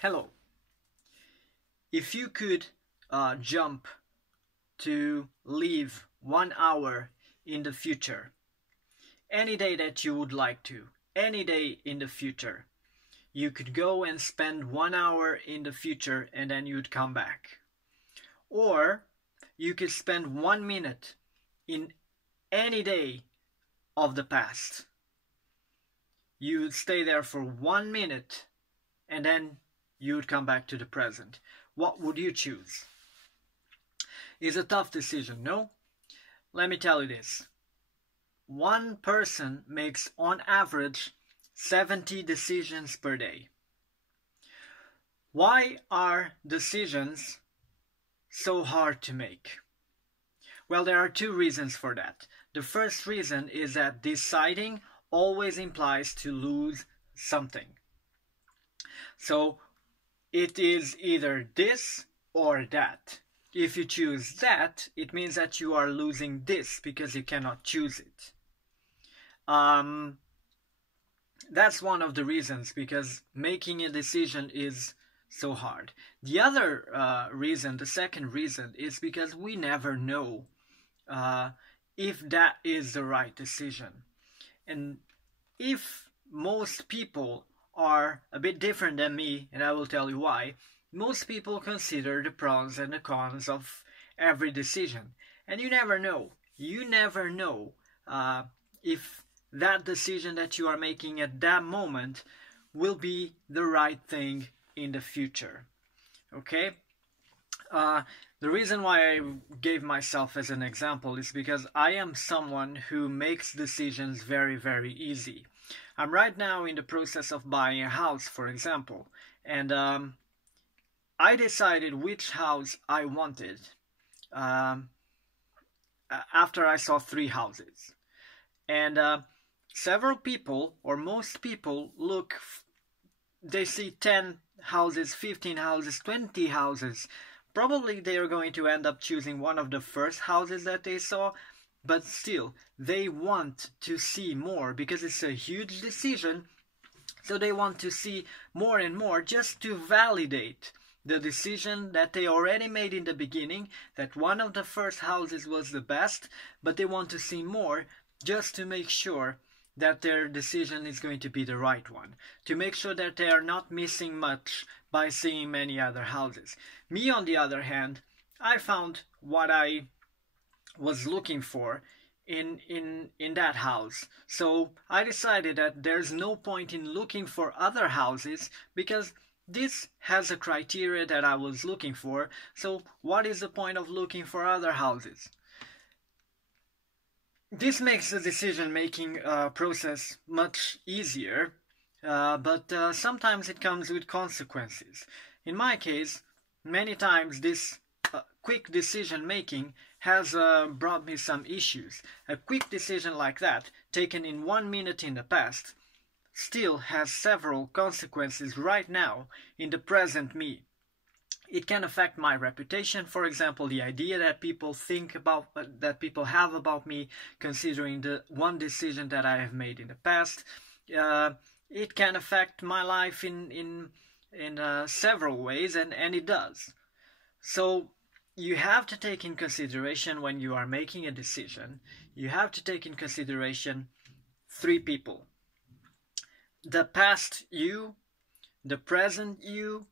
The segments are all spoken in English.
Hello. If you could jump to live 1 hour in the future, any day that you would like to, any day in the future, you could go and spend 1 hour in the future and then you'd come back. Or you could spend 1 minute in any day of the past. You would stay there for 1 minute and then you would come back to the present. What would you choose? It's a tough decision, no? Let me tell you this. One person makes on average 70 decisions per day. Why are decisions so hard to make? Well, there are two reasons for that. The first reason is that deciding always implies to lose something. So it is either this or that. If you choose that, it means that you are losing this because you cannot choose it. That's one of the reasons, because making a decision is so hard. The other reason, the second reason, is because we never know if that is the right decision. And if most people are a bit different than me, and I will tell you why, most people consider the pros and the cons of every decision. And you never know. You never know if that decision that you are making at that moment will be the right thing in the future. Okay? The reason why I gave myself as an example is because I am someone who makes decisions very, very easy. I'm right now in the process of buying a house, for example, and I decided which house I wanted um, after I saw 3 houses. And several people, or most people, they see 10 houses, 15 houses, 20 houses. Probably they are going to end up choosing one of the first houses that they saw, but still, they want to see more because it's a huge decision. So they want to see more and more just to validate the decision that they already made in the beginning, that one of the first houses was the best, but they want to see more just to make sure that their decision is going to be the right one, to make sure that they are not missing much by seeing many other houses. Me, on the other hand, I found what I was looking for in that house. So I decided that there's no point in looking for other houses because this has a criteria that I was looking for. So what is the point of looking for other houses? This makes the decision making process much easier, but sometimes it comes with consequences. In my case, many times this quick decision making has brought me some issues. A quick decision like that, taken in 1 minute in the past, still has several consequences right now in the present me. It can affect my reputation, for example, the idea that people think about, that people have about me, considering the one decision that I have made in the past. It can affect my life in several ways, and it does. So you have to take in consideration when you are making a decision, you have to take in consideration three people: the past you, the present you,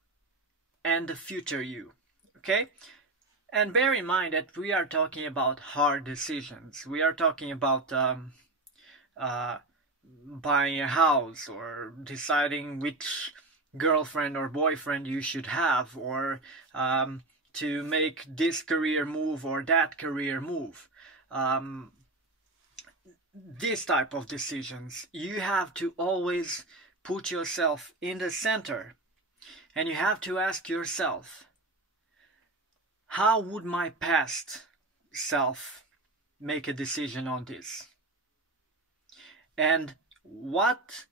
and the future you. Okay? And bear in mind that we are talking about hard decisions. We are talking about uh, buying a house, or deciding which girlfriend or boyfriend you should have, or to make this career move or that career move. Um, this type of decisions, you have to always put yourself in the center, and you have to ask yourself, how would my past self make a decision on this? And what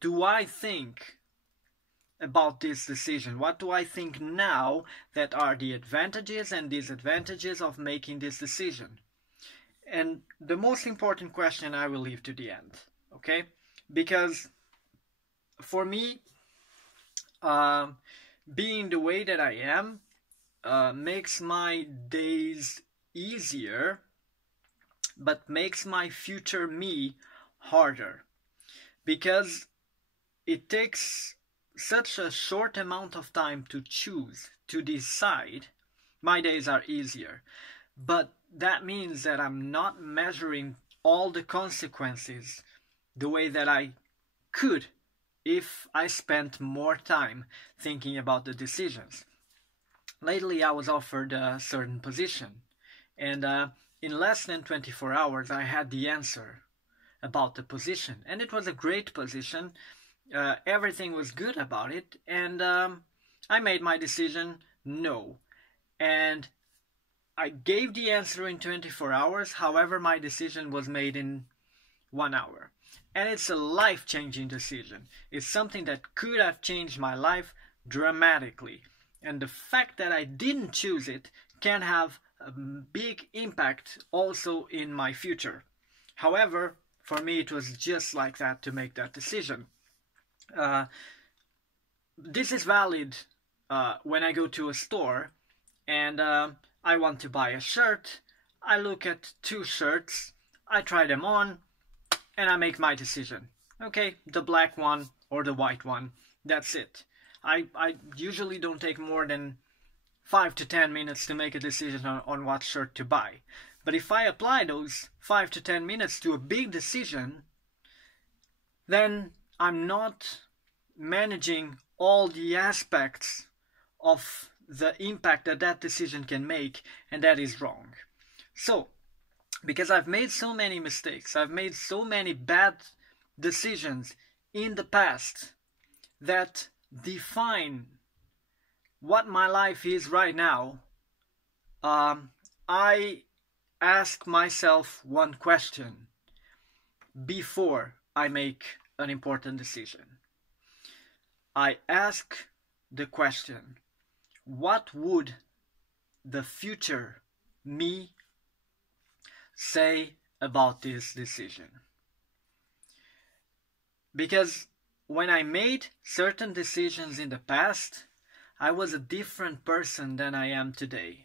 do I think about this decision? What do I think now that are the advantages and disadvantages of making this decision? And the most important question I will leave to the end, okay? Because for me, being the way that I am makes my days easier, but makes my future me harder, because it takes such a short amount of time to choose, to decide. My days are easier, but that means that I'm not measuring all the consequences the way that I could if I spent more time thinking about the decisions. Lately, I was offered a certain position, and in less than 24 hours, I had the answer about the position, and it was a great position. Everything was good about it, and I made my decision no. And I gave the answer in 24 hours, however, my decision was made in 1 hour. And it's a life changing decision. It's something that could have changed my life dramatically. And the fact that I didn't choose it can have a big impact also in my future. However, for me, it was just like that to make that decision. This is valid when I go to a store and I want to buy a shirt. I look at two shirts, I try them on, and I make my decision. Okay, the black one or the white one. That's it. I usually don't take more than 5 to 10 minutes to make a decision on what shirt to buy. But if I apply those 5 to 10 minutes to a big decision, then I'm not managing all the aspects of the impact that that decision can make, and that is wrong. So, because I've made so many mistakes, I've made so many bad decisions in the past that define what my life is right now, I ask myself one question before I make an important decision. I ask the question, what would the future me say about this decision? Because when I made certain decisions in the past, I was a different person than I am today.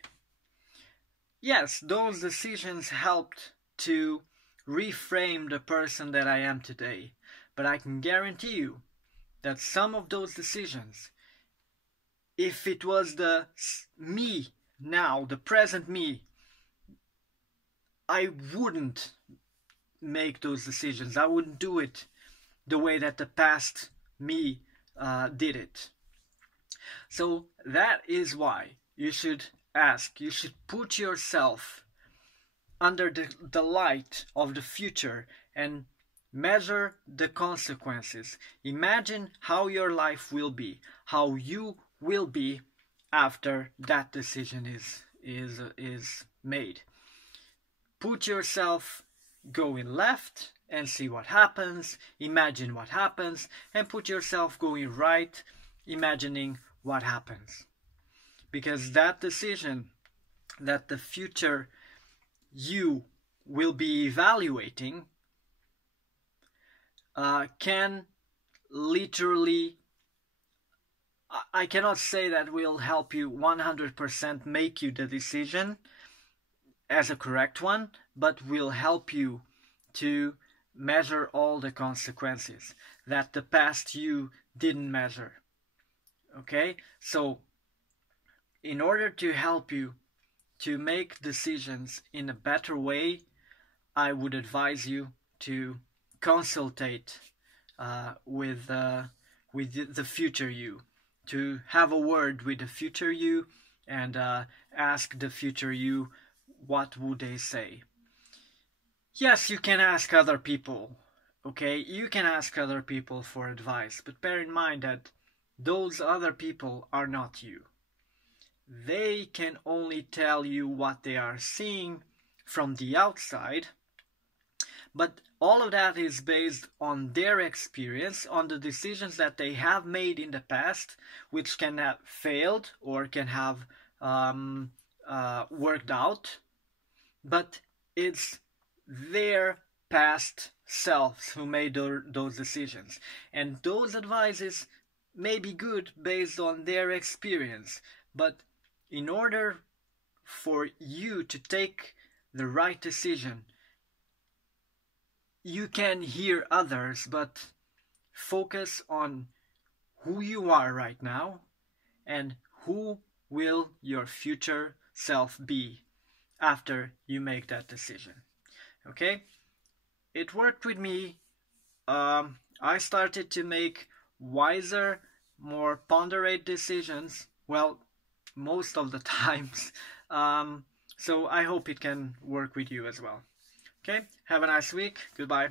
Yes, those decisions helped to reframe the person that I am today, but I can guarantee you that some of those decisions, if it was the me now, the present me, I wouldn't make those decisions. I wouldn't do it the way that the past me did it. So that is why you should ask, you should put yourself under the light of the future and measure the consequences. Imagine how your life will be, how you will be after that decision is made. Put yourself going left and see what happens, imagine what happens, and put yourself going right, imagining what happens. Because that decision that the future you will be evaluating can literally, I cannot say that will help you 100% make you the decision as a correct one, but will help you to measure all the consequences that the past you didn't measure. Okay? So, in order to help you to make decisions in a better way, I would advise you to consultate with the future you, to have a word with the future you and ask the future you what would they say. Yes, you can ask other people, okay? You can ask other people for advice, but bear in mind that those other people are not you. They can only tell you what they are seeing from the outside, but all of that is based on their experience, on the decisions that they have made in the past, which can have failed or can have worked out, but it's their past selves who made those decisions. And those advices may be good based on their experience, but in order for you to take the right decision, you can hear others, but focus on who you are right now and who will your future self be after you make that decision. Okay? It worked with me. I started to make wiser, more ponderate decisions. Well, most of the times. So I hope it can work with you as well. Okay? Have a nice week. Goodbye.